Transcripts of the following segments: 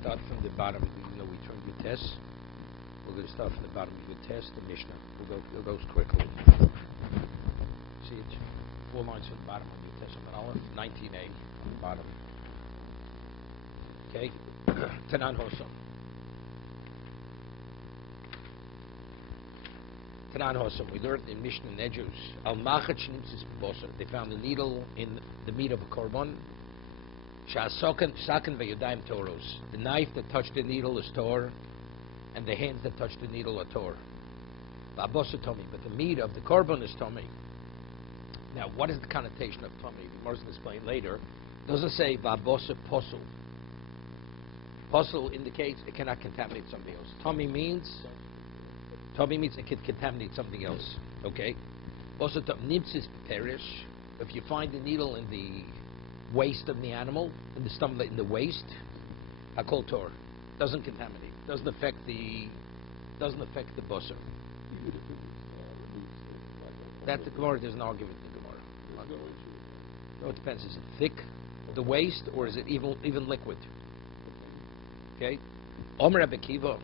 start from the bottom. Even though we turned your test, we're going to start from the bottom of your test, the Mishnah. We'll go quickly. See it? 4 lines from the bottom of your test. 19a on the bottom. Okay? Tanan Hosam. Tanan Hosam. We learned in Mishnah Nejus. Al Machat Shnimtzis B'Boser. They found a needle in the meat of a korban. Sha'asakan v'yodayim toros. The knife that touched the needle is tor, and the hands that touched the needle are tor. V'abosa tomi, but the meat of the korban is tomi. Now, what is the connotation of tomi? The Gemara will explain later. It doesn't say v'abosa posul. Posul indicates it cannot contaminate something else. Tomi means it can contaminate something else. Okay. Also, nimtzis perish. If you find the needle in the waste of the animal, in the stomach, in the waste, hakol tor, doesn't contaminate, doesn't affect the boser. That the Gemara, there's an argument in the Gemara. No, it depends. Is it thick, the waste, or is it even liquid? Okay. Omer Rabbi Kiva,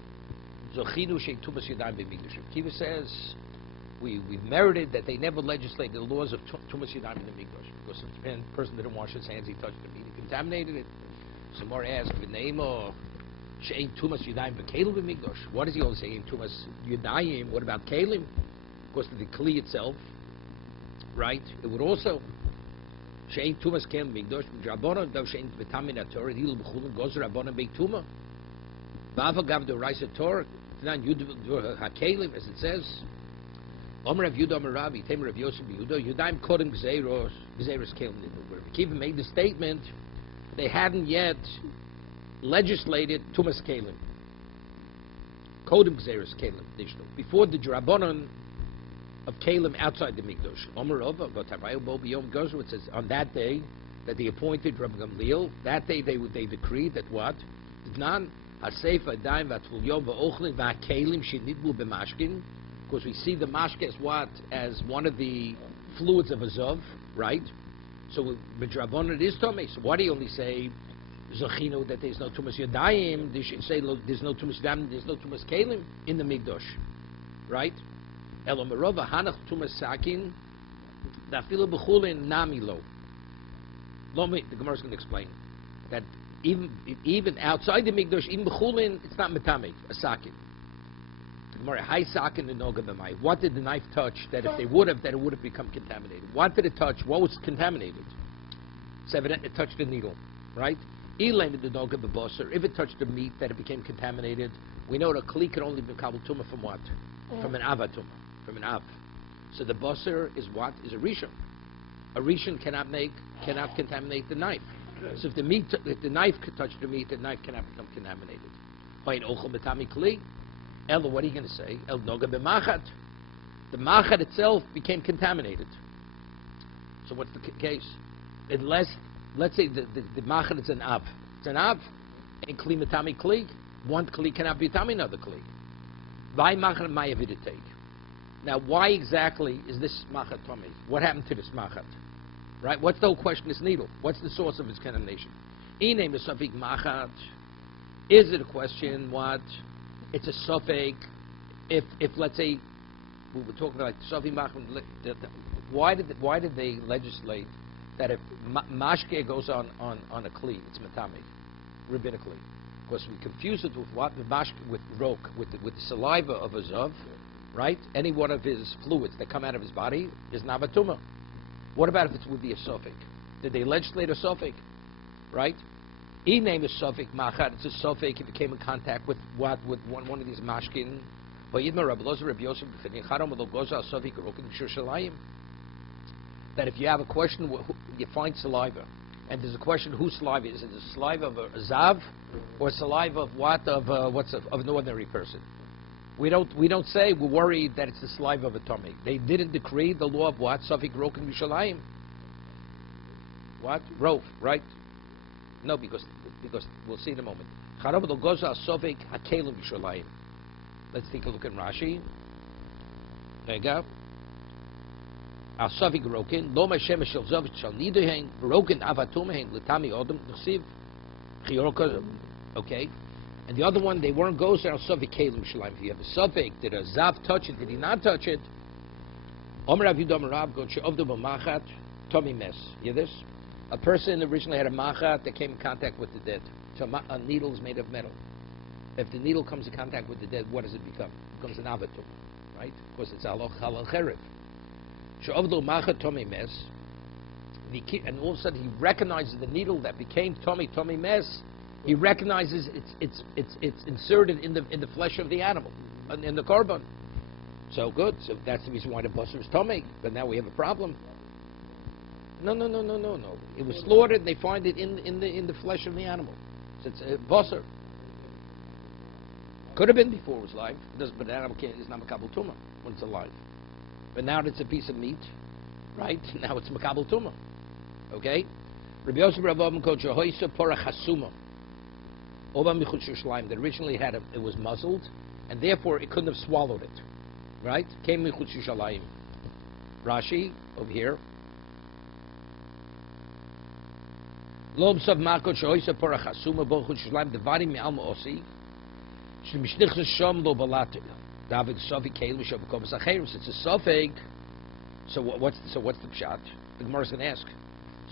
zochinu sheitumas yadayim b'mikdash. Kiva says we've merited that they never legislated the laws of tumas yadayim in the mikdash. Because if the person didn't wash his hands, he touched the meat, he contaminated it. Some more asked, "V'neimo she'ein tumas yadayim b'kelim b'mikdash." What does he always say? Tumas yadayim. What about kelim? Because the kli itself, right? It would also she'ein tumas kelim b'mikdash. Rabbanon dav she'ein v'tamin ator hilu b'chulin gozer rabbanon beituma. Ba'ava gav d'oraisa Torah t'nan yud hakelim, as it says. Omer Rav Yudah Omer Rabbi Tamer Rav Yosef Yehuda Yudayim Kodem Gzeiros Kelim. Where Kiva made the statement, they hadn't yet legislated Tumas Kelim. Kodem Gzeiros Kelim before the Drabonon of Kelim outside the Mikdash. Omer Rava Gotavayu Bo B'Yom Gozer. It says on that day that they appointed Rabbi Gamliel. That day they decreed that what? Nan Haseifa Daim Vatvul Yom Va'Ochlin VaKelim Shinidbu B'Mashkin. Because we see the mashke as what? As one of the fluids of a zov, right? So b'drabon it is tomei. So why do you only say zochino that there's no tumas yadayim? They should say there's no tumas yadayim, there's no tumas kelim in the mikdash, right? Elo merova hanach tumas sakin dafilu b'chulin nami lo. The Gemara is going to explain that even outside the mikdash, even b'chulin, it's not metamed a sakin. What did the knife touch that if they would have, that it would have become contaminated? What did it touch? What was contaminated? It's evident it touched the needle, right? If it touched the meat, that it became contaminated. We know that a kli can only be kabul tumah from what? From an avatuma, from an av. So the basar is what? Is a rishon. A rishon cannot contaminate the knife. So if the knife could touch the meat, the knife cannot become contaminated. Ella, what are you going to say? El noga b'machat. The machat itself became contaminated. So what's the case? Unless, let's say the machat is an av. It's an av. And kli matami kli. One kli cannot be tami another kli. Why machat mayaviditate? Now, why exactly is this machat tami? What happened to this machat? Right? What's the whole question? This needle. What's the source of its contamination? Ine misafik machat. Is it a question? What? It's a suffix. If let's say we were talking about Sofi Machman, why did they legislate that if mashke goes on a kli, it's matami, rabbinically? Because we confuse it with what? The mashke with rok, with the saliva of a zav, right? Any one of his fluids that come out of his body is navatuma. What about if it would be a suffix? Did they legislate a suffix, right? He named a suffix machat. It's a suffix. If it came in contact with what? With one of these mashkin. That if you have a question, you find saliva, and there's a question whose saliva is it? The saliva of a zav, or saliva of what? Of an ordinary person. We don't say we're worried that it's the saliva of a tummy. They didn't decree the law of what? Suffix roken mishalayim. What? Rof, right? No, because we'll see in a moment. Let's take a look at Rashi. There you go. Asavik roken lo mashem shel zav shal nidohen roken avatum hen letami odem nasiv chiyoroka Okay? And the other one, they weren't gozer al Sofik Kelim Shalim. If you have a Sofik, did a Zav touch it, did he not touch it? Omer Rav Yudam Rav go She'ovdu B'machat Tomi Mes. You hear this? A person originally had a machat that came in contact with the dead. So a needle is made of metal. If the needle comes in contact with the dead, what does it become? It becomes an avatum, right? Because it's halal cherev. She'ovdu B'machat Tomi Mes. And all of a sudden he recognizes the needle that became Tomi Mes. He recognizes it's inserted in the flesh of the animal, in the korban. So good. So that's the reason why the basar is Tomei. But now we have a problem. No. It was slaughtered, and they find it in the flesh of the animal. So it's a basar. Could have been before it was live, but the animal is not makabel tumah when it's alive. But now it's a piece of meat, right? Now it's makabel tumah. Okay. Rabbi Yosef Rabbi called Jehoisa Porach Hasuma. That originally it was muzzled, and therefore it couldn't have swallowed it. Right? Came Michutz Yerushalayim. Rashi over here. Lo b'sav makot she'oisa porach hasuma bo Michutz Yerushalayim devarim me'alma osi shemishnichas shom lo balatu David Sofik Kelim Shom B'kom Sacherim. It's a Sofik. So what's the pshat? The Gemara is going to ask.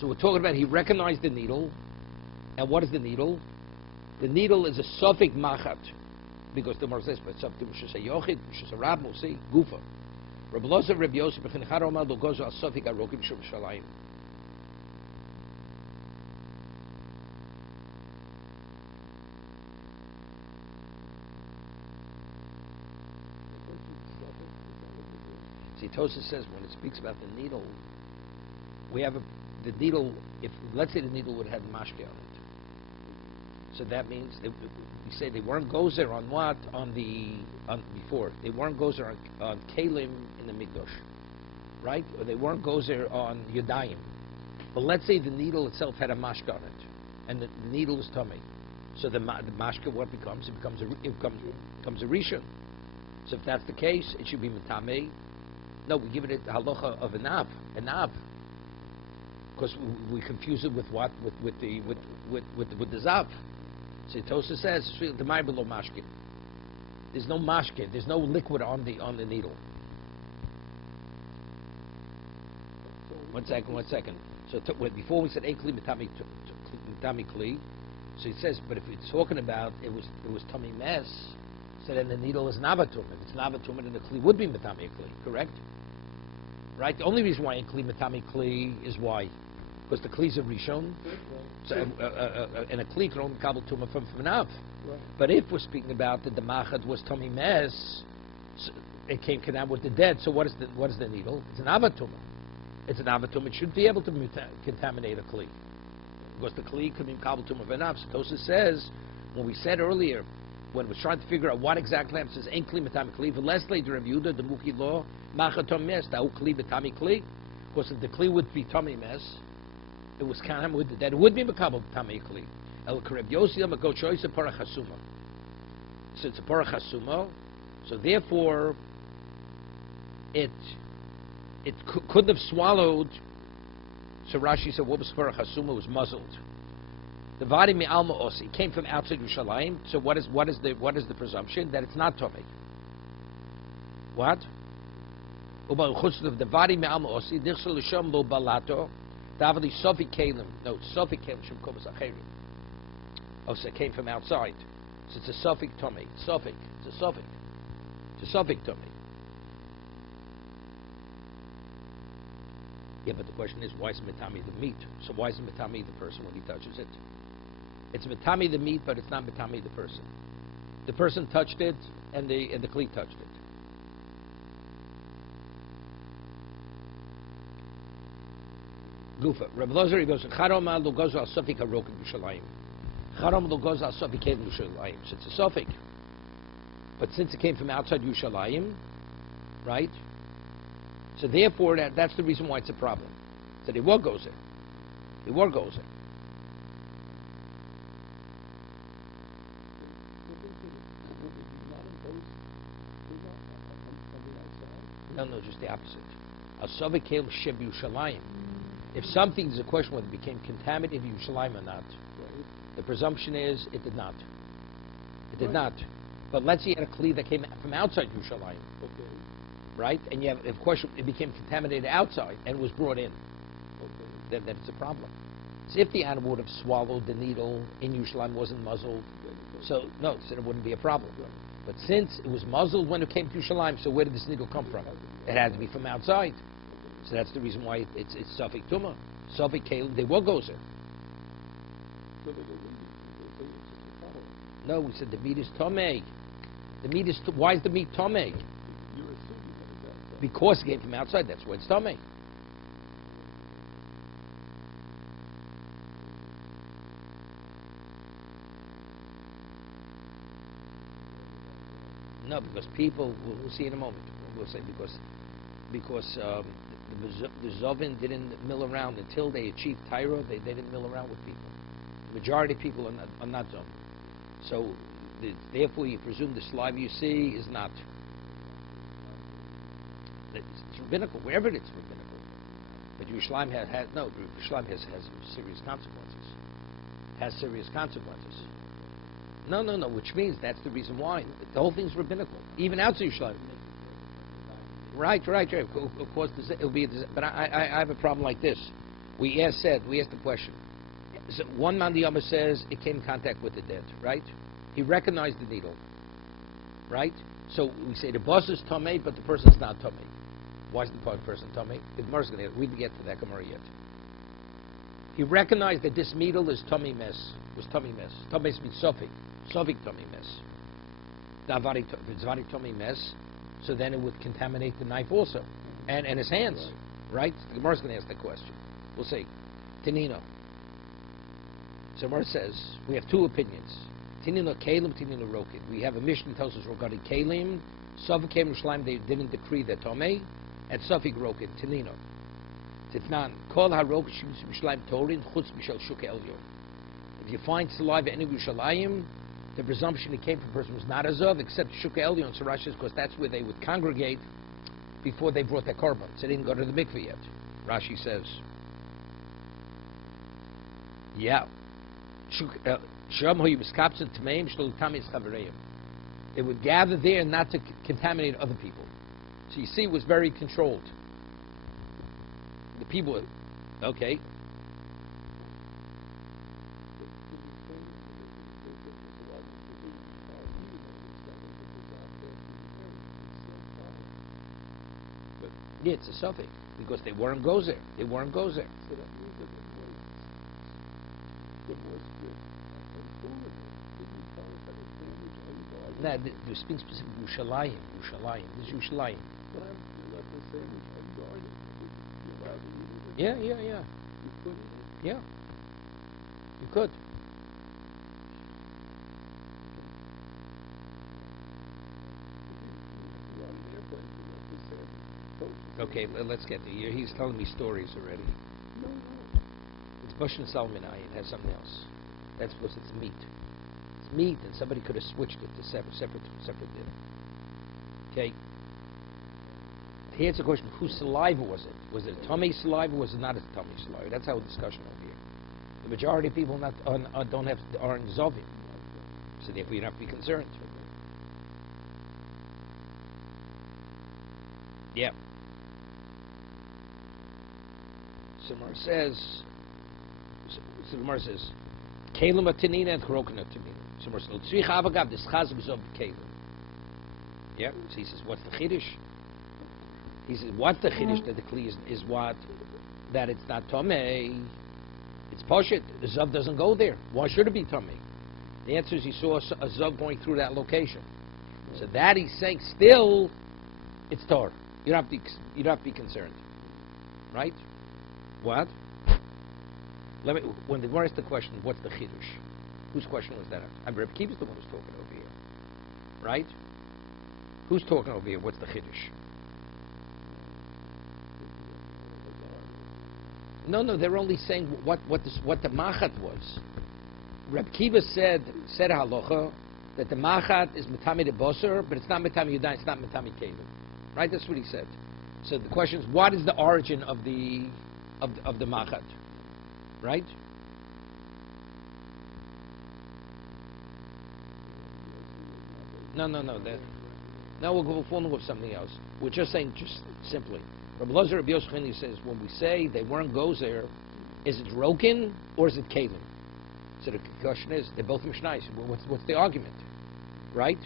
So we're talking about he recognized the needle, and what is the needle? The needle is a Sofik machat. Because the Gemara says, but something we should say Yochid, we should say Rab, we'll say Gufa. Rabbi Lozav, Rabbi Yosef, B'chinchar Omar, lo gozo al Sofik arokim shum shalayim. See, Tosa says when it speaks about the needle, we have the needle. If let's say the needle would have mashke on it. So that means we say they weren't gozer on what before they weren't gozer on kalim in the mikdash, right? Or they weren't gozer on yadayim. But let's say the needle itself had a mashka on it, and the needle is tummy. So the mashka, what becomes? It becomes a rishon. So if that's the case, it should be mitamei. No, we give it a halacha of an ab, because we confuse it with what with the zav. So Tosa says the may below mashkin. There's no mashkin. There's no liquid on the needle. One second. So before we said ekli mitami kli. So it says, but if it's talking about it was tummy mess, so then the needle is navatum. If it's navatum, then the kli would be mitami kli. Correct? Right. The only reason why in kli mitami kli is why. Because the kli's a rishon, so, and a kli can only kabel tumah from an av. Right. But if we're speaking about that the machad was tummy mes, so it came down with the dead. So what is the needle? It's an avatumah. It's an avatumah. It should be able to contaminate a kli, because the kli can be kabel tumah from an av. So Tosa says, when we said earlier, when we're trying to figure out what exactly happens, says ein kli mitami kli. Less later, Rav Yehuda the muki law machad tum mes da'u kli mitami kli. Because if the kli would be tummy mes, it was kind of with the dead. It would be makabel tamei kli. El kareb yosi el makot shoyse porach hasuma. So it's a porach hasuma. So therefore, it couldn't have swallowed. So Rashi said, what was porach hasuma? It was muzzled. The vadi mi alma osi came from outside Yerushalayim. So what is the presumption that it's not tomei? What? Ubal chutz the vadi mi alma osi dichsel l'sham lo balato. Davali Sofik Kalim. No, Sofik Kalim Shem Kobas Acherim. Oh, so it came from outside. So it's a Sofik Tomei. Sofik. It's a Sofik. It's a Sofik Tomei. Yeah, but the question is, why is Mitami the meat? So why is Mitami the person when he touches it? It's Mitami the meat, but it's not Mitami the person. The person touched it, and the Kli touched it. Gufa. Rabbi Lozer goes, Charoma lo gozo al Sofik harokim b'shalayim. Charoma lo gozo al Sofik kelim b'shalayim. So it's a Sofik. But since it came from outside Yerushalayim, right? So therefore, that's the reason why it's a problem. So the war goes there. The war goes there. No, just the opposite. Al Sofik kelim b'shalayim. If something is a question whether it became contaminated in Yerushalayim or not, the presumption is it did not. It did not. But let's say you had a kli that came from outside Yerushalayim. Okay. Right? And you have, of course, it became contaminated outside and was brought in. Okay. Then it's a problem. So if the animal would have swallowed the needle in Yerushalayim, wasn't muzzled, so no, so it wouldn't be a problem. But since it was muzzled when it came to Yerushalayim, so where did this needle come from? It had to be from outside. So that's the reason why it's Safek Tumah. Safek Kalim, they were gozer. So they don't need it. They say it's just a follow-up. No, we said the meat is Tomei. The meat is, why is the meat Tomei? You're assuming that it's outside. Because it came from outside, that's why it's Tomei. No, because people, we'll see in a moment. We'll say because the Zovin didn't mill around until they achieved Tyro. They didn't mill around with people. The majority of people are not Zovin. So therefore, you presume the saliva you see is not. It's rabbinical wherever it's rabbinical. But Yerushalayim has no. Yerushalayim has serious consequences. Has serious consequences. No, which means that's the reason why. The whole thing's rabbinical. Even outside Yerushalayim. Right. Of course, it'll be but I have a problem like this. We asked the question. So one man the Yama says it came in contact with the dead, right? He recognized the needle, right? So we say the boss is Tomei, but the person's not Tomei. Why is the person Tomei? The Gemara's going to, we didn't get to that Gemara yet. He recognized that this needle is Tomei Mes. Was Tomei Mes. Tomei means Sofik. Sofik Tomei Mes. If it's Vari Tomei Mes, so then it would contaminate the knife also. And his hands, right? The Gemara's going to ask that question. We'll see. Tinino. So Gemara says, we have two opinions. Tinino Kalim, Tinino Rokin. We have a mission that tells us regarding Kalim, Sofik Kalim Yerushalayim, they didn't decree that Tomei, and Sofik Rokin, Tinino. Titnan, Kol HaRok Yerushalayim Torin, Chutz Mishal Shuka Elyon. If you find saliva in Yerushalayim, the presumption it came from a person was not Azov, except Shuka Elyon, so Rashi says, because that's where they would congregate before they brought their korban. So they didn't go to the mikveh yet. Rashi says, yeah. They would gather there not to contaminate other people. So you see, it was very controlled. The people, okay. Yeah, it's a suffix because they weren't gozer. They weren't gozer. So that means that the moisture and cooling didn't tell us that it's damage and garden. No, they're speaking specifically Yerushalayim. This is Yerushalayim. But I'm not the sandwich and garden. You're allowed to use it. Yeah. You could. Yeah. You could. You're on an airplane. You have to say, Okay, let's get there. He's telling me stories already. No. It's Bush and Salmon Eye. It has something else. That's because it's meat. It's meat, and somebody could have switched it to separate dinner. Okay. Here's the question: whose saliva was it? Was it a tummy saliva? Or was it not a tummy saliva? That's our discussion over here. The majority of people aren't zovim, so therefore you don't have to be concerned. Yeah. So Gemara says, Kalim atinina and Chorokin atinina. So Gemara says, Tzrich avagav this chazim zov Kalim. Yeah. So he says, what's the chiddush? He says, what's the chiddush that the kli is what? That it's not tomei. It's poshut. The zov doesn't go there. Why should it be tomei? The answer is he saw a zov going through that location. So that he's saying still, it's tor. You don't have to be concerned, right? What? When the Gemara asked the question, what's the chiddush? Whose question was that? Rabbi Kiva is the one who's talking over here, right? Who's talking over here? What's the chiddush? No, they're only saying what the machat was. Rabbi Kiva said halacha that the machat is mitami de boser, but it's not mitami yudain, it's not mitami kelim. Right, that's what he said. So the question is, what is the origin of the machat? Right? No. Now we'll fall in with something else. We're just saying, just simply. Rabbi Lazar Rabbi Yochanan says, when we say they weren't gozer, is it roken or is it kalim? So the question is, they're both mishnayos. What's the argument, right?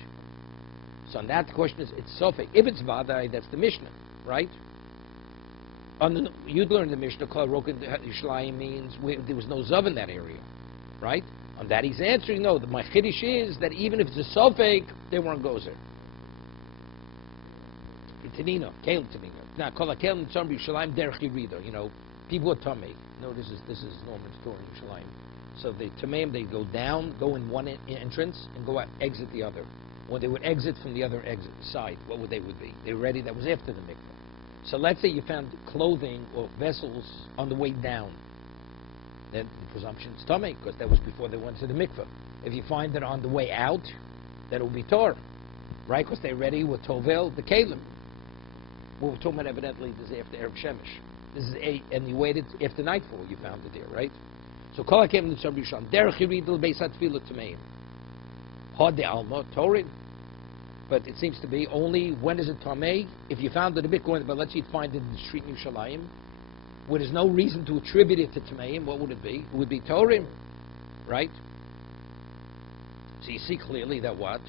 So on that, the question is, it's sofek. If it's vadai, that's the Mishnah, right? You'd learn the Mishnah called roken yishlayim means there was no zav in that area, right? On that, he's answering, no. My chiddush is that even if it's a sofek, they weren't gozer. Tanina, Kalim Tanina. Now, Kol HaKelim Tzom B'Yushalayim Derech Yirida. You know, people are Tamei. No, this is Norman's story in Yerushalayim. So the Tameim, they go down, go in one entrance, and go out, exit the other. When they would exit from the other exit side, what would they be? They were ready. That was after the mikveh. So let's say you found clothing or vessels on the way down. Then the presumption is Tamei, because that was before they went to the mikveh. If you find it on the way out, then it will be Tor, right? Because they're ready with Tovel, the Kalim. What we're talking about, evidently, this is after Erev Shemesh. This is and you waited after nightfall. You found it there, right? So Kol HaKelim Tzom B'Yushalayim Derech Yiridul Beis HaTfilah Tameim Had de Alma Torin. But it seems to be only when is it Tamei? If you found it a bit going, but let's say you find it in the street in Yerushalayim, where there's no reason to attribute it to Tameim, what would it be? It would be Torim, right? So you see clearly that what?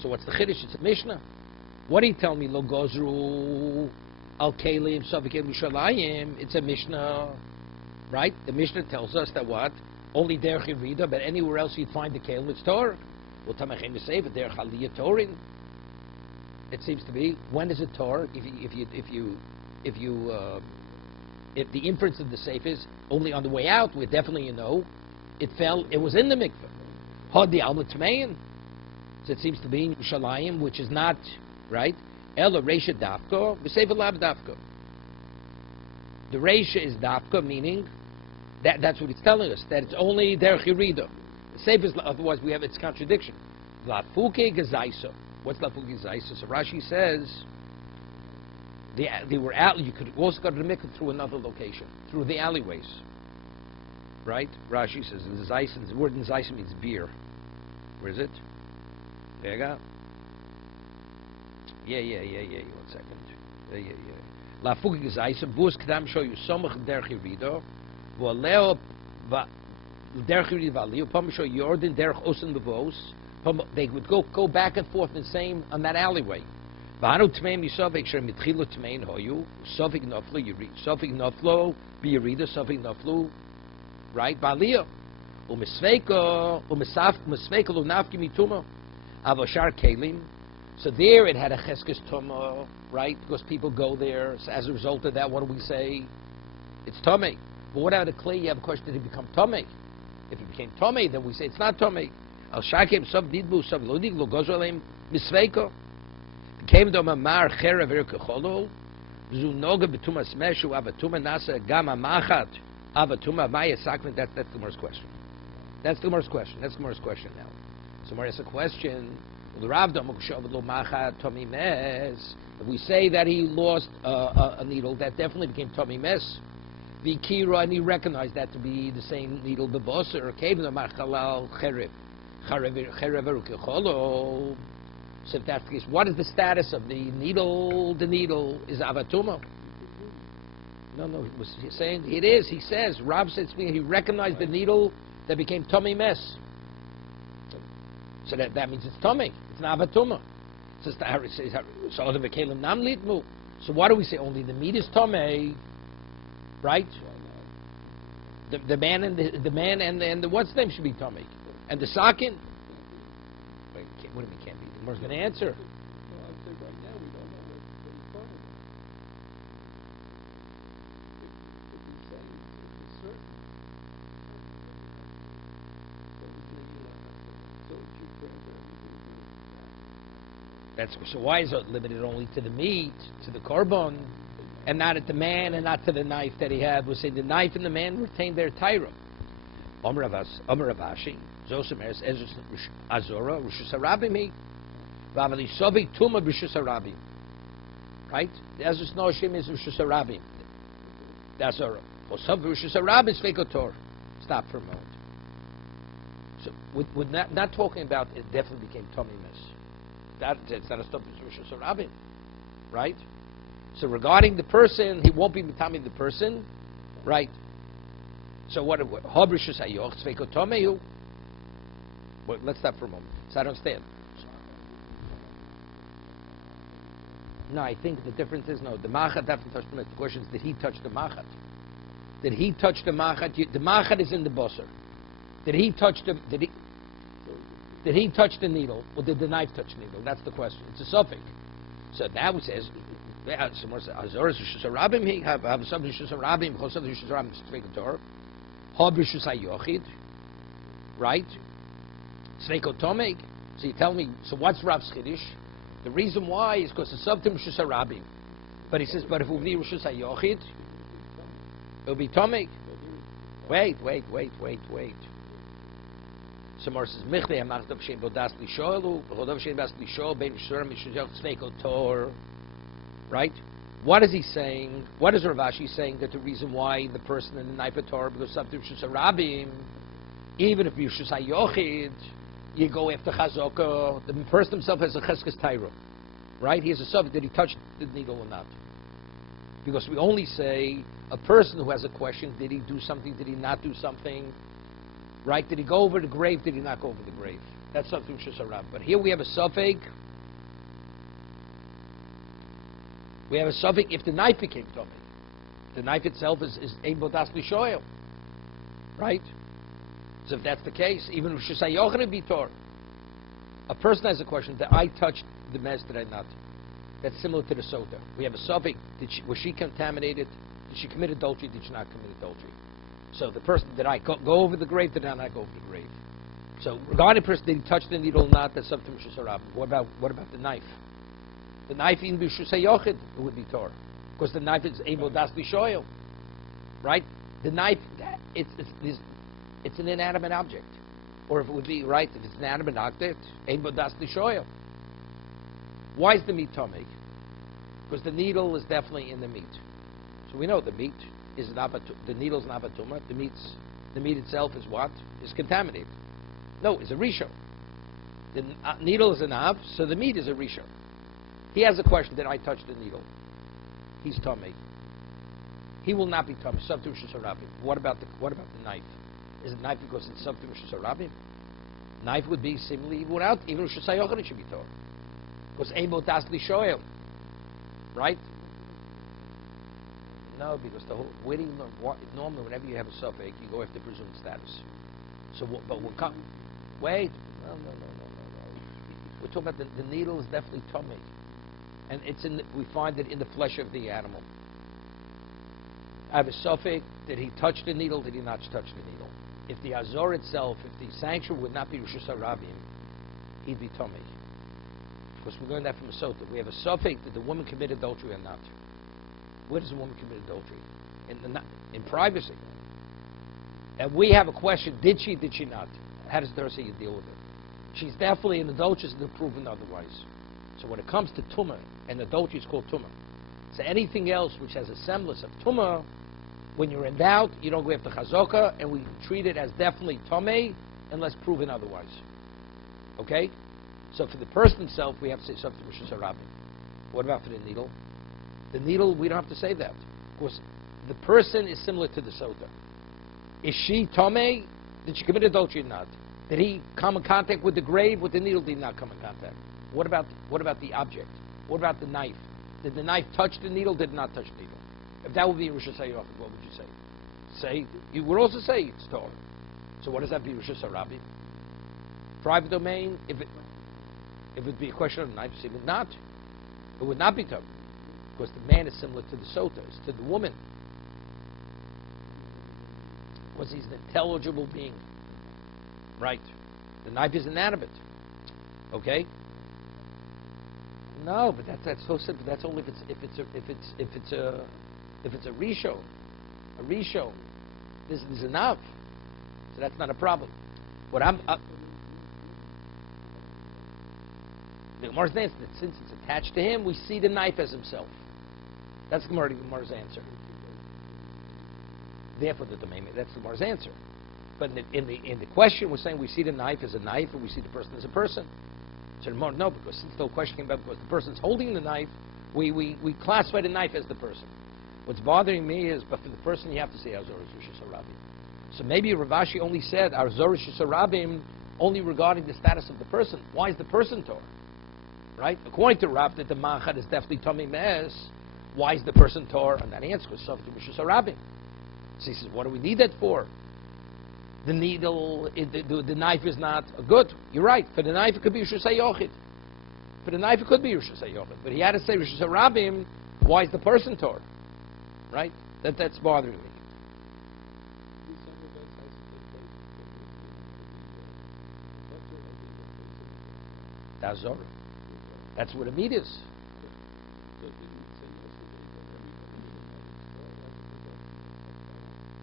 So what's the Chiddush? It's a Mishnah. What do you tell me? Lo gozru al kelim savikim Yerushalayim. It's a Mishnah, right? The Mishnah tells us that what? Only derech yirida, but anywhere else you'd find the kelim, it's Torah. Well, tamachem to say, but derech aliyah Torin. It seems to be when is it Torah? If the inference of the safe is only on the way out, we definitely it was in the mikveh. Had the alma tmein. So it seems to be in Yerushalayim, which is not. Right? Ela Reisha Dafka, V'Sefer Lab Dafka. The Reisha is Dafka, meaning that's what it's telling us, that it's only Derech Yerida. The Sefer is, otherwise we have its contradiction. Lafuke Gezaisa. What's Lafuke Gezaisa? So Rashi says, they were out, you could also go to the mikveh through another location, through the alleyways. Right? Rashi says, the word in Zaisa means beer. Where is it? There you go. Yeah. 1 second. La fugi gezaisa bus kdam show you somach derech yirido. Vo leo va derech yirido valio. Pam show Jordan derech osen bevos. They would go back and forth the same on that alleyway. V'anu tmeim yisavik sher mitchilo tmein hoyu. Savik naflo yiri. Savik naflo be yirida. Savik naflo. Right? Valio. Umisveiko lo nafki mituma. Avoshar kelim. So there it had a cheskes tumah, right? Because people go there. So as a result of that, what do we say? It's tummy. But what about a clay? You have a question, did it become tummy? If it became tummy, then we say it's not tummy. Al shakim sub didbu sub lodig lo gozalem misveiko. Became doma mar cherev erkecholo. Zu noga betuma smeshu avatuma nasa gama machat avatuma maya sakment. That's the Gemara's question. That's the Gemara's question now. So Gemara asks a question. If we say that he lost a needle, that definitely became Tommy Mes. Vikira, and he recognized that to be the same needle, the boss, or so if that's the case, what is the status of the needle? The needle is Avatuma. No, he was saying it is. He says, Rav says he recognized the needle that became Tommy Mes. So that means it's tummy. It's an avatuma. So the v'kelim nam litmu. So what do we say? Only the meat is tummy, right? The man and the what's name should be tummy, and the sakin. Wait, what do we can't be? The Gemara's going to answer. Well, I'd say right now we don't know what he's talking about. If he's saying it's certain, so it's your prayer So why is it limited only to the meat, to the korban, and not at the man and not to the knife that he had? We're saying the knife and the man retained their tyra. Omer Ravashi, Zosemeres Ezra Azora, Rishus Harabim, Vavali Sovi Tuma Rishus Harabim. Right? The Ezra Noshim is Rishus Harabim. The Azora. Or Sovi Rishus Harabim is Fekotor. Stop for a moment. So, we're not talking about it definitely became Tommy Mess. It's not a stop in Rishus Harabim, right? So regarding the person, he won't be mitamim the person, right? So what? Hobrishus hayoch tzveikotomehu. But let's stop for a moment. So I don't understand. No, I think the difference is no. The machat definitely touched the question is, did he touch the machat? Did he touch the machat? The machat is in the bosser. Did he touch the? Did he touch the needle, or did the knife touch the needle? That's the question. It's a suffix. So now it says, Azoris Rishus Harabim. He have some Rishus Harabim. Chosam Rishus Harabim. Tzveik Torah. Hob Rishus Hayochid. Right. Tzveik Otomeg. So you tell me. So what's Rav's Chiddush? The reason why is because it's subtim Rishus Harabim. But he says, but if it would be Rishus Hayochid, it'll be Tomeg. Wait. Somewhere says, Michle Amachtav Shein Bodas Lishoelu, Bodav Shein Bas Lishoel, Ben Shur Mishujach Tzveiko Tor. Right? What is he saying? What is Rav Ashi saying that the reason why the person in the knife of Torah, because subtim Rishus Harabim, even if Rishus Hayochid, you go after Chazokah, the person himself has a Cheskes Taira. Right? He has a subject, did he touch the needle or not? Because we only say a person who has a question, did he do something, did he not do something? Right? Did he go over the grave, did he not go over the grave? That's something Rishus Harabim. But here we have a suffix. We have a suffix if the knife became Tomei. The knife itself is Ein Bodas Lishoel. Right? So if that's the case, even Rishus Hayochid be Tor. A person has a question, did I touch the mez, did I not? That's similar to the sota. We have a suffix. Was she contaminated? Did she commit adultery? Did she not commit adultery? So the person, did I go over the grave? Did I not go over the grave? So regarding the person, did he touch the needle or not? That's something Rishus Harabim. What about the knife? The knife, even Rishus Hayochid, it would be Torah. Because the knife is Ein Bodas Lishoel. Right? The knife, it's an inanimate object. Or if it would be, right, if it's an inanimate object, Ein Bodas Lishoel. Why is the meat Tomei? Because the needle is definitely in the meat. So we know the meat is the needle is an avatuma. The meat itself is what? Is contaminated. No, it's a rishon. The needle is an av, so the meat is a rishon. He has a question: did I touch the needle? He's Tomei. He will not be Tomei. Subtim Rishus Harabim. What about the knife? Is it knife because it's Subtim Rishus Harabim? Knife would be similarly without even Rishus Hayochid should be Torah. Because Ein Bodas Lishoel, right? No, because the whole where do you know, normally whenever you have a suffix, you go after presumed status. So, but we'll come. Wait, no. We're talking about the needle is definitely Tomei, and we find it in the flesh of the animal. I have a suffix. Did he touch the needle? Did he not touch the needle? If the azor itself, if the sanctuary would not be Rishus Harabim, he'd be Tomei. Because we learned that from a sota. We have a suffix that the woman committed adultery or not. Where does a woman commit adultery? In privacy. And we have a question, did she not? How does Torah say you deal with it? She's definitely an adulteress and proven otherwise. So when it comes to tumah, and adultery is called tumah. So anything else which has a semblance of tumah, when you're in doubt, you don't go after chazokah, and we treat it as definitely tomei unless proven otherwise. Okay? So for the person itself, we have to say something Rishus Harabim. What about for the needle? The needle, we don't have to say that. Of course, the person is similar to the sota. Is she Tomei? Did she commit adultery or not? Did he come in contact with the grave? With the needle, did he not come in contact? What about the object? What about the knife? Did the knife touch the needle? Did it not touch the needle? If that would be Rishus Hayochid, what would you say? You would also say it's Torah. So what does that be, Rishus Harabim? Private domain, if it would be a question of the knife, it would not. It would not be Torah. Because the man is similar to the sota, it's to the woman. Because he's an intelligible being. Right. The knife is inanimate. Okay? No, but that's so simple. That's only if it's a rishon. A rishon. This is enough. So that's not a problem. What the Gemara's answer that since it's attached to him, we see the knife as himself. That's Gemara's answer. Therefore, that's the Gemara's answer. But in the question, we're saying we see the knife as a knife, and we see the person as a person. So more, no, because it's still questioning about because the person's holding the knife, we classify the knife as the person. What's bothering me is, but for the person you have to say Azoris Rishis Harabim. So maybe Rav Ashi only said Azoris Rishis Harabim only regarding the status of the person. Why is the person Torah? Right? According to Rav, that the Machad is definitely Tomei Mes. Why is the person Torah? And that answer was something Rishis Harabim. So he says, what do we need that for? The needle, the knife is not good. You're right. For the knife, it could be Rishus HaYochid. For the knife, it could be Rishus HaYochid. But he had to say Rishus HaRabim. Why is the person Torah? Right? That's bothering me. That's Zorah. That's what a meat is.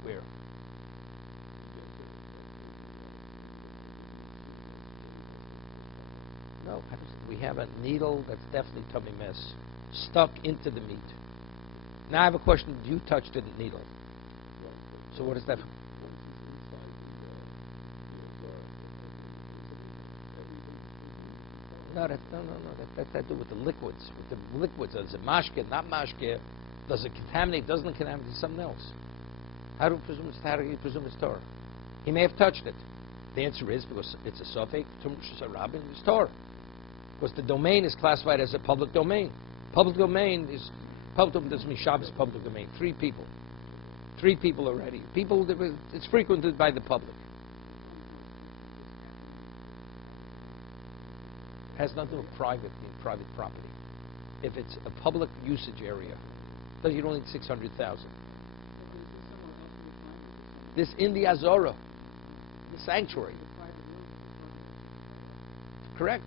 Where? No, we have a needle that's definitely tummy mess stuck into the meat. Now I have a question. You touched the needle. So what is that? No, that's to do with the liquids. With the liquids, is it mashke, not mashke? Does it contaminate? Doesn't it contaminate? Something else? How do you presume it's Torah? He may have touched it. The answer is because it's a sofek. It's Torah. Because the domain is classified as a public domain. Public domain doesn't mean Shabbos public domain. Three people already. It's frequented by the public. It has nothing to do with private property. If it's a public usage area, then you don't need 600,000. This in the Azora, the sanctuary. Correct.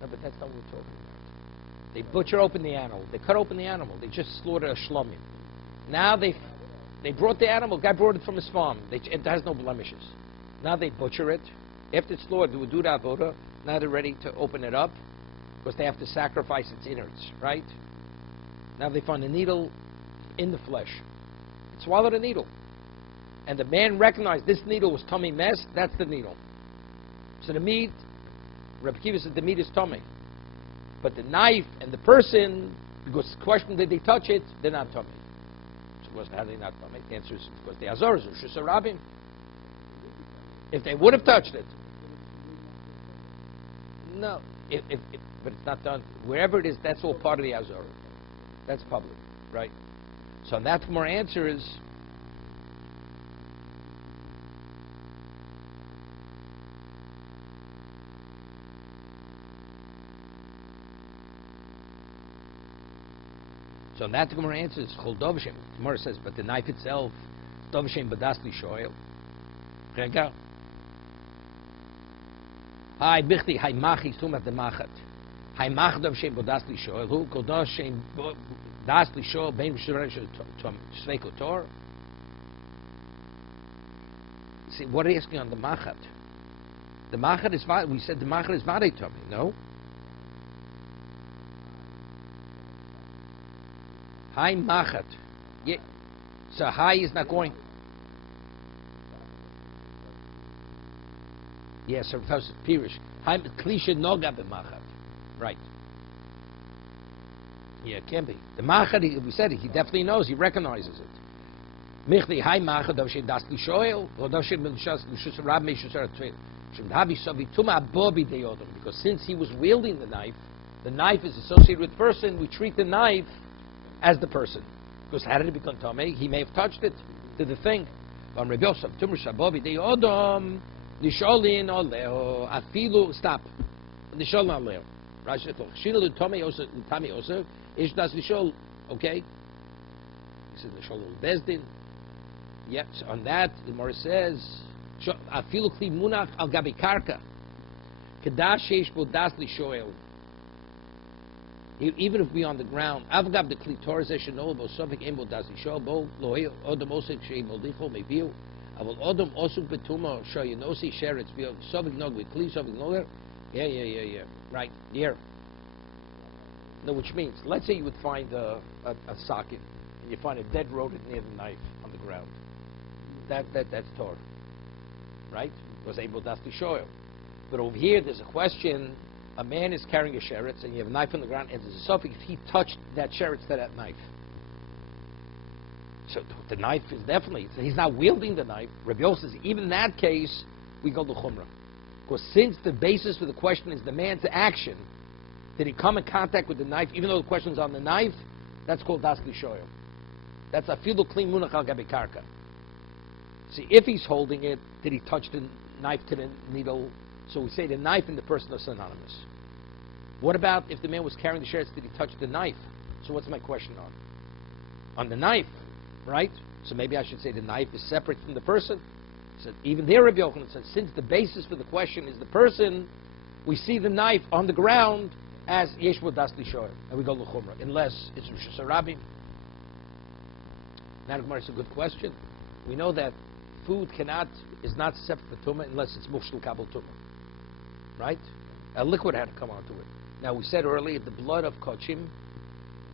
No, but that's not what we're talking about. They butcher open the animal. They cut open the animal. They just slaughter a shlomim. Now they brought the animal. Guy brought it from his farm. It has no blemishes. Now they butcher it. After it's slaughtered, they would do that avoda. Now they're ready to open it up because they have to sacrifice its innards, right? Now they find a needle in the flesh. It swallowed a needle. And the man recognized this needle was tummy mess. That's the needle. So the meat, Rabbi Kiva said the meat is tummy. But the knife and the person, because the question, did they touch it? They're not tummy. So of course, how are they not tummy? The answer is because they Azoros, Rishus HaRabim. If they would have touched it. No, but it's not done. Wherever it is, that's all part of the Azor. That's public, right? So that's more answer is. So that's the Gemara answer is Chol Dovshem. Gemara says, but the knife itself, Dovshem Badasli Shoel. Rega. Hi, Bichti, hi, Machi, Sumat the Machat. Hi, Machdov Shem Bodasli Shoel. Who Kodosh Shem Dasli Shoel, Ben Shresh Sveiko Tor. See, what are you asking on the Machat? The Machat is, we said the Machat is Vade Tommy, no? Hi, Machat. Yeah. So, hi is not going. Yes, so Pirish. Klisha Noga b'machat. Right. Yeah, it can be. The machat, we said it, he definitely knows, he recognizes it. Michli, hi machat, dav shem das lishoel, or dav shem lishus rab meshus eretz. Shem davi savi tuma bobi deyodom. Because since he was wielding the knife is associated with person, we treat the knife as the person. Because how did it become tamei? He may have touched it to the thing. But Rabbi Yosef, tumur shabobi deyodom. Nisholin oleo afilu stop. Nisholin oleo. Rashi told Shilo Tomei Osef Ish das Nishol. Okay. He says Nishol Bezdin. Yes. On that, the Gemara says afilu kli munach al gabi karka. Kedash sheish bo das Nishoel. Even if we on the ground, avgab the klitoris eshenol bo sofik embo das Nishol bo lohe odom osek shei moldicho meviu. Avol odom osuk betuma shoyinosi sheretz v'yod sovig nog v'kli sovig noger. Yeah. Right here. No, which means, let's say you would find a socket and you find a dead rodent near the knife on the ground. That's Torah, right? Was able to show. But over here, there's a question. A man is carrying a sheretz, and you have a knife on the ground, and there's a suffix if he touched that sheretz to that knife. So the knife is definitely, so he's not wielding the knife. Rabbi Yosef says, even in that case, we go to Chumrah. Because since the basis for the question is the man's action, did he come in contact with the knife, even though the question's on the knife, that's called Das Klishoyo. That's afilu kli munach al gabi karka. See, if he's holding it, did he touch the knife to the needle? So we say the knife and the person are synonymous. What about if the man was carrying the sheretz, did he touch the knife? So what's my question on? On the knife, right? So maybe I should say the knife is separate from the person. So even there, Rabbi Yochanan says, since the basis for the question is the person, we see the knife on the ground as yesh bo das lishoyer, and we go l'chumra, unless it's Rosh Hashanah. Now, it's a good question. We know that food is not susceptible to tumah unless it's mushal kabel tumah, right? A liquid had to come onto it. Now, we said earlier the blood of kochim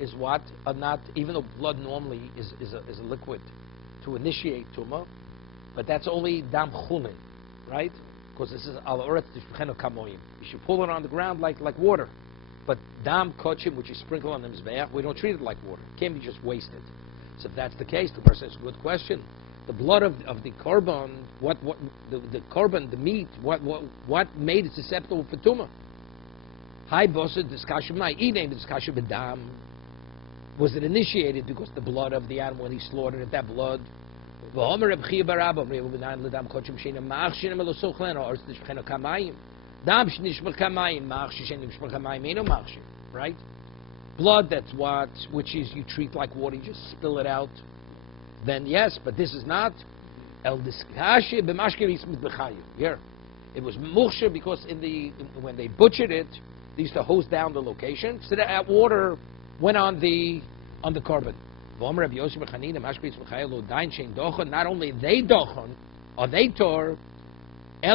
is what? Not, even though blood normally is a liquid to initiate tumah, but that's only dam chunin, right? Because this is al oretz tishbechenu kamoyim. You should pull it on the ground like water. But dam kochim, which you sprinkle on the mizbeach, we don't treat it like water. It can't be just wasted. So if that's the case, the person has a good question. The blood of the korban, the korban, the meat, what made it susceptible for tumah? Hi bosa discussion my name discussion b'dam. Was it initiated because the blood of the animal when he slaughtered it, that blood? Right? Blood, that's which is you treat like water, you just spill it out. Then yes, but this is not. Here, it was muksha because when they butchered it, they used to hose down the location, so that water went on the korban. Not only they dochon, or they tor, they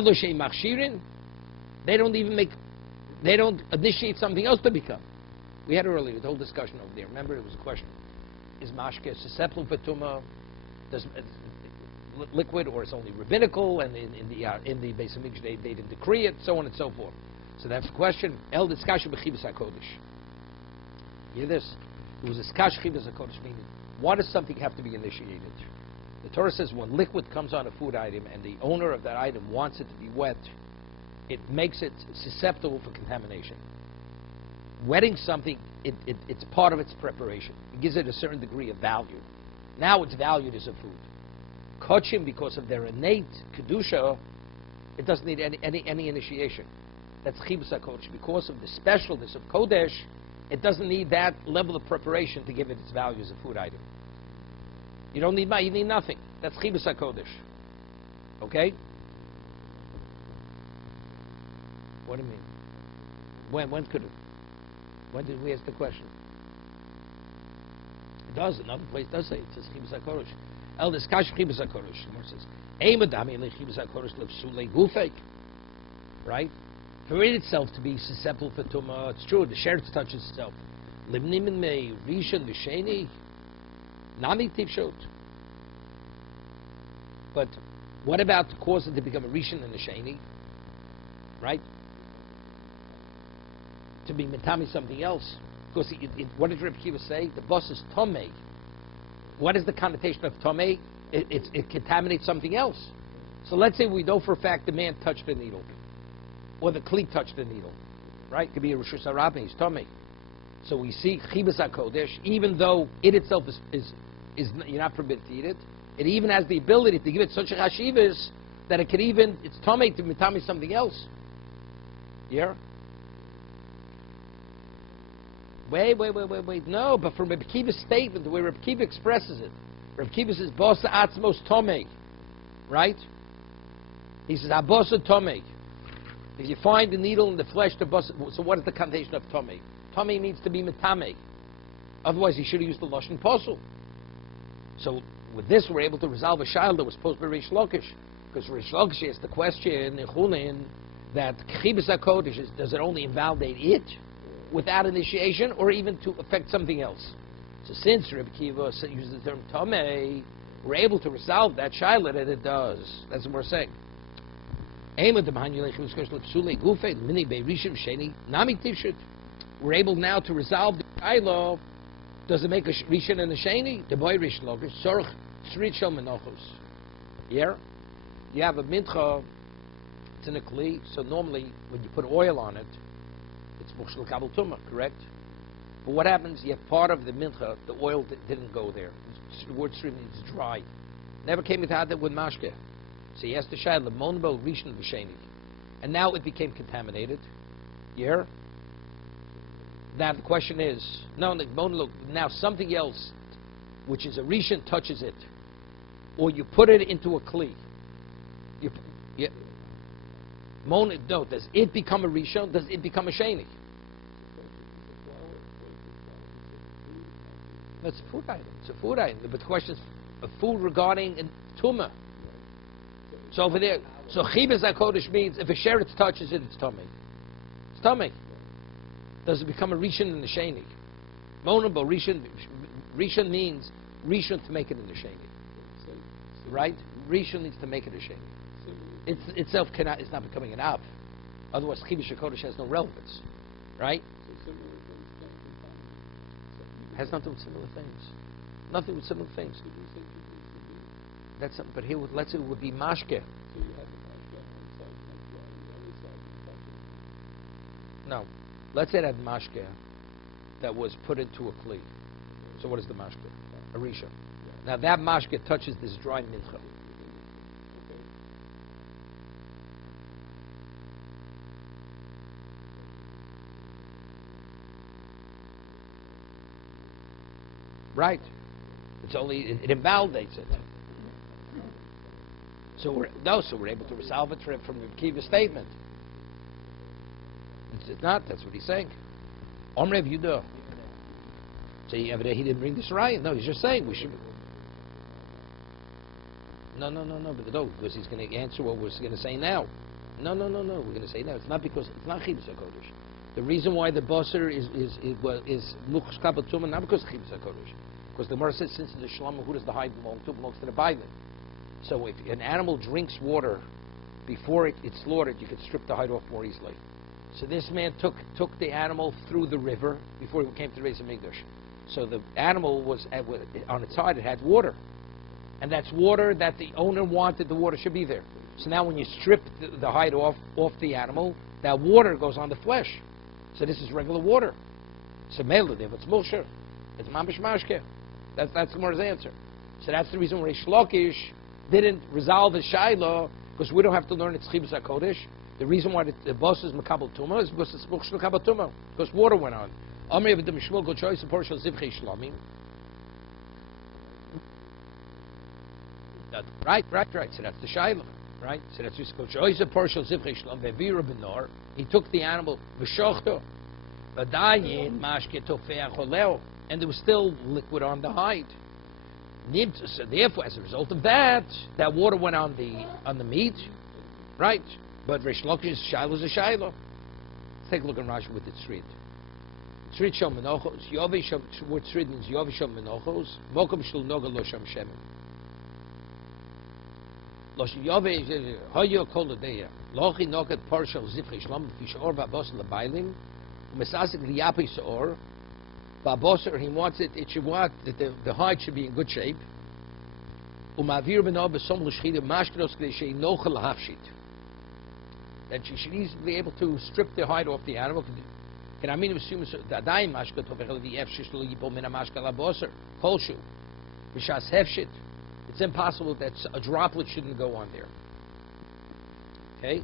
don't initiate something else to become. We had earlier the whole discussion over there. Remember, it was a question: is mashke susceptible for tumah? Does liquid, or it's only rabbinical? And in the Beis Hamikdash they didn't decree it, so on and so forth. So that's the question. El discussion b'chibas hakodesh. Hear this? It was a skash chibas hakodesh, meaning why does something have to be initiated? The Torah says when liquid comes on a food item and the owner of that item wants it to be wet, it makes it susceptible for contamination. Wetting something, it's part of its preparation. It gives it a certain degree of value. Now it's valued as a food. Kochim, because of their innate kedusha, it doesn't need any initiation. That's chibas hakodesh. Because of the specialness of kodesh, it doesn't need that level of preparation to give it its value as a food item. You don't need you need nothing. That's chibas hakodesh. Okay? What do you mean? When could it? When did we ask the question? It does. Another place does say it says chibas hakodesh. El diskash chibas hakodesh. It says eimadami le chibas hakodesh lefsule gufek. Right? For it itself to be susceptible for tumah, it's true. The sheretz touches itself. Limnim in mei rishon v'sheni nami tifshot. But what about to cause it to become a rishon and a sheni? Right? To be metami something else. Because what did Rabbi Kiva say? The boss is tomei. What is the connotation of tomei? It contaminates something else. So let's say we know for a fact the man touched the needle, or the kli touched the needle, right? It could be a Rosh Hashanah, he's tomei. So we see chibas hakodesh, even though it itself is you're not permitted to eat it, it even has the ability to give it such a chashivas that it's tomei to metami something else. Yeah. Wait. No, but from Rabbi Kiva's statement, the way Rabbi Kiva expresses it, Rabbi Kiva says, Bosa atzmos tomei. Right? He says, Abosa tomei. If you find the needle in the flesh, so what is the connotation of tomei? Tomei means to be metame. Otherwise, he should have used the lashon posel. So with this, we're able to resolve a shaila that was posed by Reish Lakish. Because Reish Lakish asked the question in Chulin that chibas hakodesh, does it only invalidate it without initiation, or even to affect something else? So since Rabbi Kiva uses the term tamei, we're able to resolve that shaila that it does. That's what we're saying. We're able now to resolve the shaila. Does it make a rishon and a sheni? The boy rishon logish sorch tzrit shel menachos. Here, you have a mincha. It's in a kli. So normally, when you put oil on it, it's mushal kabel tumah, correct? But what happens? You have part of the mincha, the oil didn't go there. The word tzrit means dry. Never came into that with mashke. So he has to shad lemonbo rishon v'sheni, and now it became contaminated. You hear? Now the question is, now something else, which is a rishon, touches it, or you put it into a kli. Does it become a rishon? Does it become a sheni? That's a food item. It's a food item. But the question is, a food regarding tumah. So over there, so chibas hakodesh means if a sheretz touches it, it's tummy. It's tummy. Does it become a rishon in the sheni? Monabo rishon means rishon to make it in the sheni, right? Rishon needs to make it a sheni. It itself cannot. It's not becoming an av. Otherwise, chibas hakodesh has no relevance, right? Has nothing with similar things. Nothing with similar things. That's something. But here, let's say it would be mashke. No. Let's say that mashke that was put into a kli. So what is the mashke? A risha. Now that mashke touches this dry mincha. Right. It's only it invalidates it. So we're able to resolve it from the Kiva statement. It's not. That's what he's saying. Omrev Yudah. So he didn't bring this right. No, he's just saying we should. No. Because he's going to answer what we're going to say now. No. We're going to say now. It's not because it's not Chibus HaKodesh. The reason why the basar is Luchs Kabbat Tumah, not because of Chibus HaKodesh. Because the Gemara says, since the Shalom, who does the hide belong to? Belongs to the Bailim. So if an animal drinks water before it's slaughtered, you can strip the hide off more easily. So this man took the animal through the river before he came to the Beis Hamikdash. So the animal was on its side, it had water. And that's water that the owner wanted the water should be there. So now when you strip the hide off the animal, that water goes on the flesh. So this is regular water. So Meladev, it's Mulshir. It's Mamish Mashke. That's the Gemara's answer. So that's the reason why Reish Lakish didn't resolve his Shaila, because we don't have to learn it's Chibus HaKodesh. The reason why the boss is Makabal Tumah is because it's Mukhshel Kabal Tumah, because water went on. Amri Avdim Shmuel Go Choice Porshel Zivchei Shlamim. Right. So that's the Shaila, right? So that's Go Choice Porshel Zivchei Shlamim. Bevira Benor. He took the animal V'shochto, V'dayin Mashke Tofei Acholeo, and there was still liquid on the hide. So therefore, as a result of that, that water went on the meat, right? But Reish Lakish's Shiloh is a Shiloh. Let's take a look at Rashi with the Tzrid. Tzrid Shom Menochos. Yovi Shom. Word Tzrid means Yovi Shom Menochos. Mokom Shul Noga Lo Sham Shemen. Lo Yovi Hoyo Kol Odeya. Lochi Nogat Parshal Zifrei Shlom Fish Or Babos LeBailim. Umesasik Liyapi Seor. Babosar, he wants it should want that the hide should be in good shape. Umavir Beno Besom L'Shchida Mashkros K'dei Nochel Hafshit. That she should easily be able to strip the hide off the animal. Can I mean assume that Daim Mashka Tovechel V'Ef Shishlo Yipo Mina Mashka Labosar Kolshu B'Shas Hefshit. It's impossible that a droplet shouldn't go on there. Okay.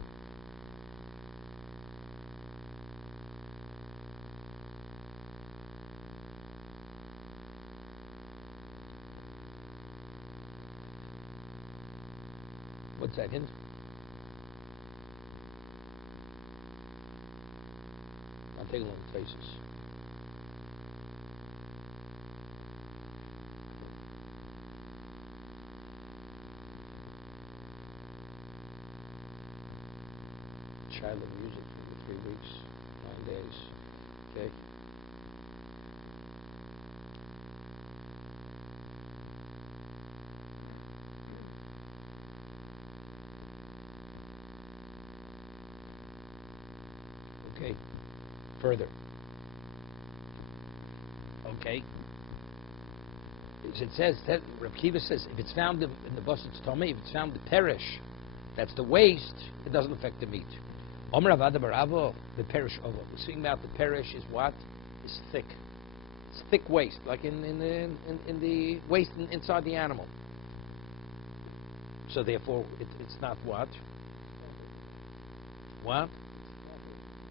What's that hint? I'll take a look at faces. Child of music for 3 weeks, 9 days. Okay. Further. Okay. It says, Rabbi Kiva says, if it's found in the bus, it's tummy. If it's found to perish, that's the waste, it doesn't affect the meat. Omer Avada Baravo, the perish ovo. We're speaking about the perish is what? Is thick. It's thick waste, like in the waste inside the animal. So therefore, it's not what? What?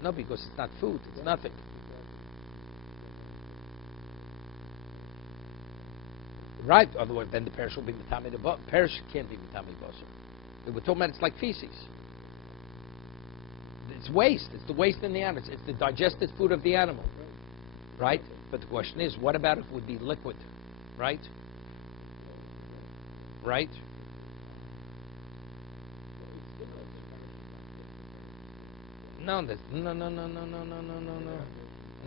No, because it's not food. It's nothing. Right. Otherwise, then the perish will be mitami the bus. Perish can't be mitami the bus. We're talking about it's like feces. It's waste. It's the waste in the animal. It's the digested food of the animal. Right? But the question is, what about if it would be liquid? Right? Right? No.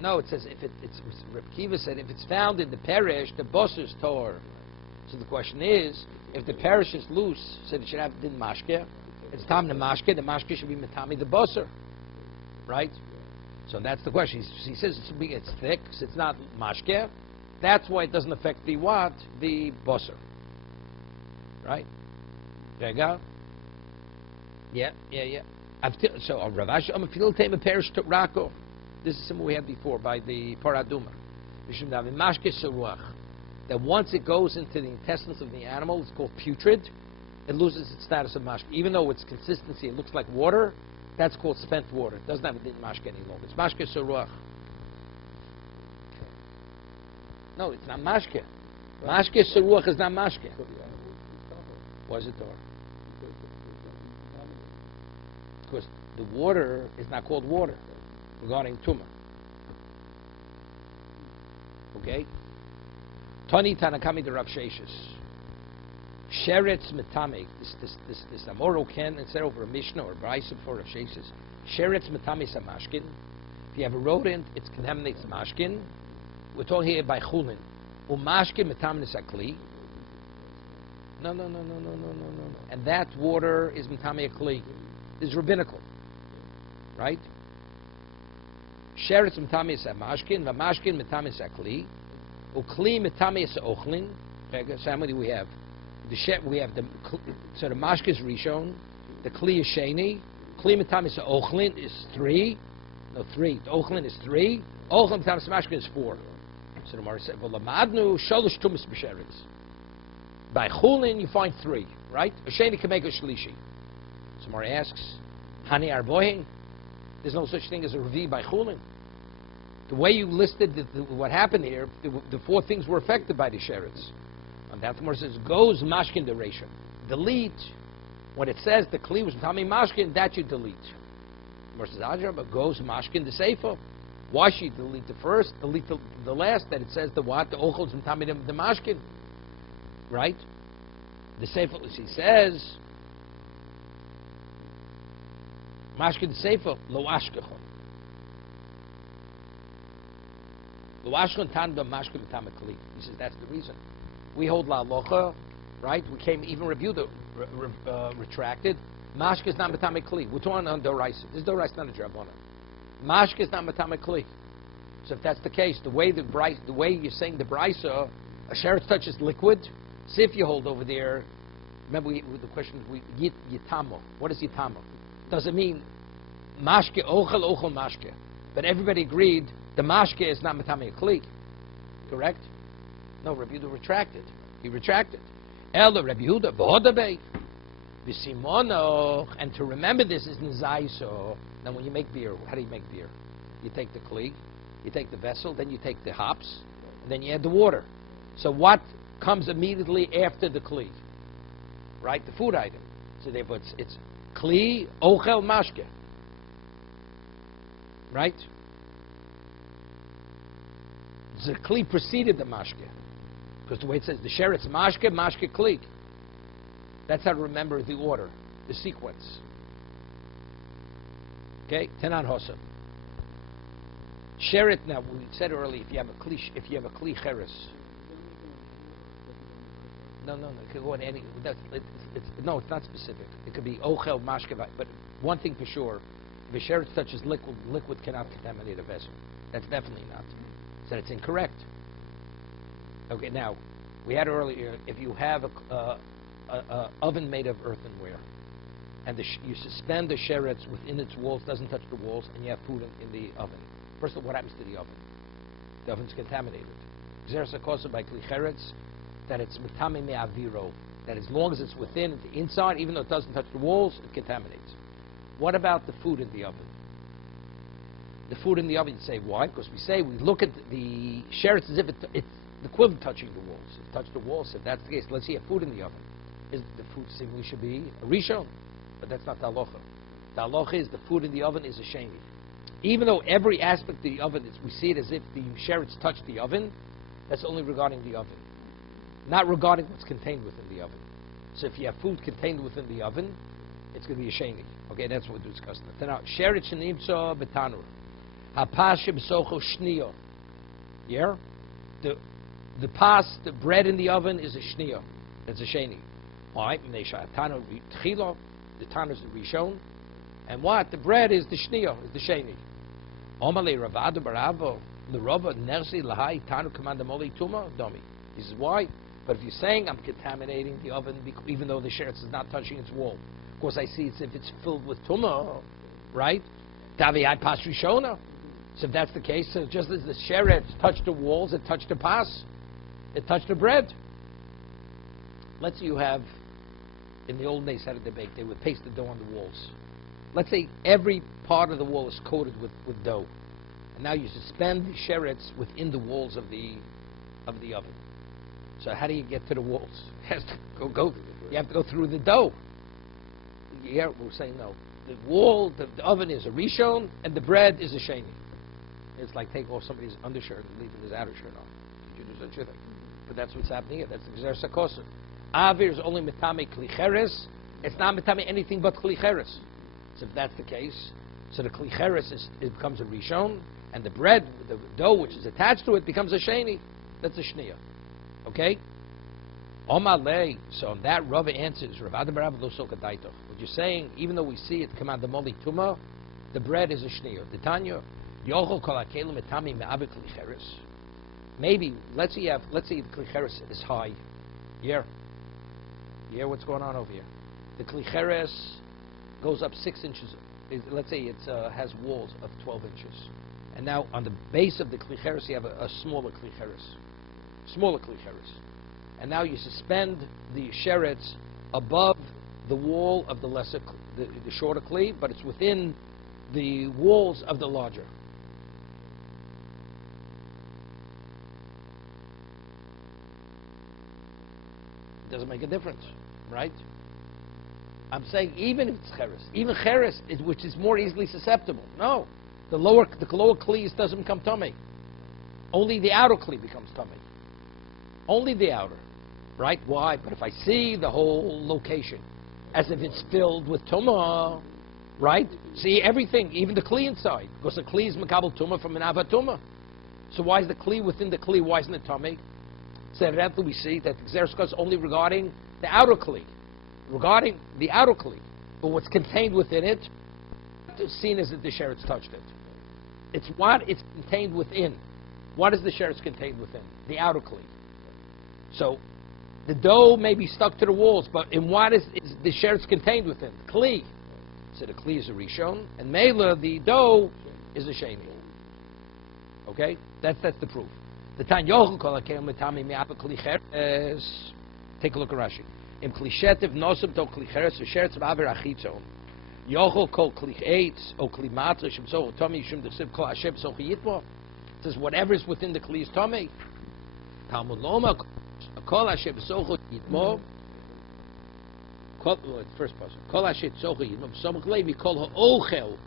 No, it says if it's Reb Kiva said if it's found in the parish, the bus is tore. So the question is, if the parish is loose, so it should have din mashke. It's tam the mashke should be metami the busser, right? So that's the question. He says it's thick, so it's not mashke. That's why it doesn't affect the what? The busser, right? There you go. Yeah. So Rav Ashi, I'm a fil tema parish to Rako. This is something we had before by the paraduma. That once it goes into the intestines of the animal, it's called putrid. It loses its status of mashke. Even though its consistency, it looks like water, that's called spent water. It doesn't have a din mashke any longer. It's mashke seruach. No, it's not mashke. Mashke seruach is not mashke. Why is it Torah? Because the water is not called water. Regarding tumah. Okay? Tani Tanakami de Rav Sheshes. Sheretz metame. This Amoro Ken, instead over a Mishnah or a Brisa for Rav Sheshes. Sheretz metame samashkin. If you have a rodent, it contaminates mashkin. We're talking here by chulin. Umashkin metame sakli. No. And that water is metame akli. This is rabbinical. Right? Sheretz mitamis amashkin, v'mashkin mitamis akli, ukli mitamis ochlin. So how many we have? We have the mashkin is rishon, the kli is sheni, kli mitamis ochlin is 3. No, 3. The ochlin is 3. Ochlin mitamis mashkin is 4. So the Gemara said, "Well, lamadnu shalosh tumas b'sheretz." By chulin you find 3, right? A sheni can make a shlishi. So the Gemara asks, "Hani arbohin?" There's no such thing as a revi by chulin. The way you listed what happened here, the 4 things were affected by the sheretz. And that Gemara says, goes mashkin duration. Delete. When it says the kli was tummy mashkin, that you delete. Gemara says, Ajra, but goes mashkin the sefer. Why should you delete the first, delete the last, that it says the what? The ochel is tummy the mashkin. Right? The sefer, he says, mashkin sefer lo ashkechon. Lo ashkechon tan ba mashkin tamakli. He says that's the reason. We hold la alocha, right? We came even reviewed it, retracted. Mashke is not matamekli. We're talking on doraisa. This doraisa not a drabona. Mashke is not matamekli. So if that's the case, the way you're saying the brisa, a sheretz touches liquid. See if you hold over there. Remember the question is yitamo. What is yitamo? Does it mean mashke ochel mashke? But everybody agreed the mashke is not matamekli. Correct? No, Rabbi Yehuda retracted. He retracted. Ella Rabbi Yehuda v'hodabei v'simono. And to remember this is nizaiso. Now, when you make beer, how do you make beer? You take the kli, you take the vessel, then you take the hops, and then you add the water. So what comes immediately after the kli? Right, the food item. So therefore, it's kli ochel mashke. Right. The kli preceded the mashke. Because the way it says, the sheretz mashke, mashke kli. That's how to remember the order, the sequence. Okay, tenan hosa. Sheret. Now we said earlier, if you have a kli cheres. No. It could go in any. No, it's not specific. It could be ochel mashke. But one thing for sure, If a sheretz touches liquid, liquid cannot contaminate a vessel. That's definitely not. So it's incorrect. Okay, now, we had earlier, if you have a oven made of earthenware, and you suspend the sheretz within its walls, doesn't touch the walls, and you have food in the oven. First of all, what happens to the oven? The oven's contaminated. There's a cause by kli cheretz that it's mitame me'aviro, that as long as it's within the inside, even though it doesn't touch the walls, it contaminates. What about the food in the oven? The food in the oven, you say, why? Because we look at the sheretz as if it's the equivalent touching the walls. It touched the walls. If that's the case, let's see a food in the oven. The food seemingly should be a rishon, but that's not the halacha. The halacha is the food in the oven is a sheni. Even though every aspect of the oven, we see it as if the sheretz touched the oven, that's only regarding the oven, not regarding what's contained within the oven. So if you have food contained within the oven, it's going to be a sheni. Okay, that's what we're discussing. Now, sheretz shenimtza betanur, hapashim socho shniyo. Yeah, the bread in the oven is a shniyo. It's a sheni. All right, the tanur is the rishon, and what? The bread is the shniyo, is the sheni. Omale Ravada Baravo, the Rava Nersi Lahai Tanu Commandamoli Tuma Domi. He says, why? But if you're saying I'm contaminating the oven, even though the sheretz is not touching its wall, of course I see it's if it's filled with tuma, right? Tavi'ai pas rishona. So if that's the case, so just as the sheretz touched the walls, it touched the pas, it touched the bread. Let's say you have, in the old days, had a debate. They would paste the dough on the walls. Let's say every part of the wall is coated with dough, and now you suspend the sheretz within the walls of the oven. So how do you get to the walls? You have to go through the dough. Yeah, we're saying no. The wall, the oven is a rishon, and the bread is a sheni. It's like take off somebody's undershirt and leaving his outer shirt on. You do such a thing. But that's what's happening here. That's the gzer sakosa. Avir is only mitame kli cheres. It's not mitame anything but kli cheres. So if that's the case, so the kli cheres it becomes a rishon, and the bread, the dough which is attached to it, becomes a sheni. That's a shniya. Okay? Omalei. So on that, Rava answers, Ravada Barav lo sokadaito. What you're saying, even though we see it command the moli tuma, the bread is a shniya. The Tanya, yochol kol hakelim etami me'ave kli cheres. Maybe let's say the kli cheres is high. Yeah, what's going on over here? The kli cheres goes up 6 inches. Let's say it has walls of 12 inches. And now on the base of the kli cheres, you have a smaller kli cheres. And now you suspend the sheretz above the wall of the lesser, the shorter kli, but it's within the walls of the larger. It doesn't make a difference, right? I'm saying even if it's cheres, even cheres, which is more easily susceptible. No, the lower kli doesn't become tummy. Only the outer kli becomes tummy. Only the outer, right? Why? But if I see the whole location as if it's filled with tumah, right? See everything, even the kli inside, because the kli is makabel tumah from an avatuma. So why is the kli within the kli? Why isn't it tummy? So evidently we see that the gzer is only regarding the outer kli. Regarding the outer kli, but what's contained within it is seen as if the sheretz touched it. It's what it's contained within. What is the sheretz contained within? The outer kli. So the dough may be stuck to the walls, but in what is the sheretz contained within? Kli. So the kli is a rishon, and mela the dough is a sheni. Okay, that's the proof. The tan yochel kol hakelim mitami me'apa kli cheres. Take a look at Rashi. Im klishetiv nosem to klicheres v'sheretz v'aver achitzon. Yochol kol klicheitz o klimatra shem soch tomi shem dechsiv kol Hashem soch yitmo. It says whatever is within the kli is tomi. Talmud loma kol Hashem soch yitmo. First person. Kol Hashem soch yitmo. V'somach levi kol ha'ochel.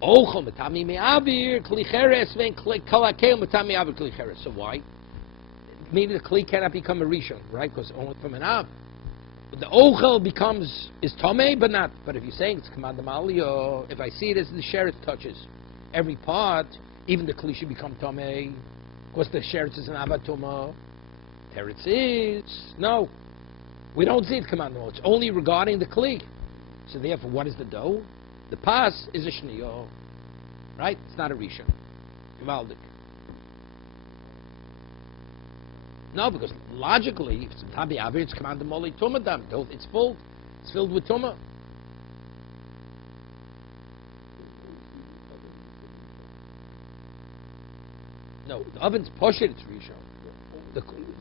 Ochel metami me'avir klicheres v'en kol hakel metami me'avir klicheres. So why? Maybe the kli cannot become a rishon, right? Because only from an av. But the ochel is tomei, but not. But if you're saying it's command or if I see it as the sheretz touches every part, even the kli should become tomei, because the sheretz is an avatuma. Teretz is no. We don't see it command. It's only regarding the kli. So therefore, what is the dough? The pas is a shniyah, right? It's not a rishon. Gewaldig. No, because logically, if it's tabi avir, it's commanded moli tumadam. It's full. It's filled with tumah. No, the oven's poshet, it's rishon.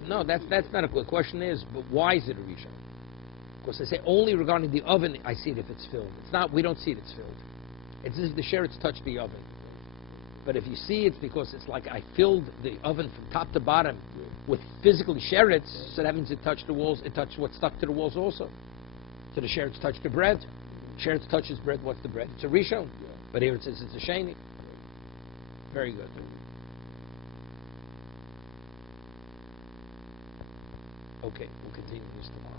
No, that's not a good question. Is but why is it a rishon? Because I say only regarding the oven, I see it if it's filled. It's not. We don't see it. It's filled. It's as if the sheretz touched the oven. But if you see, it's because it's like I filled the oven from top to bottom with physically sheretz, so that means it touched the walls. It touched what's stuck to the walls also. So the sheretz touched the bread. Sheretz touches bread. What's the bread? It's a rishon. But here it says it's a sheni. Very good. Okay, we'll continue this tomorrow.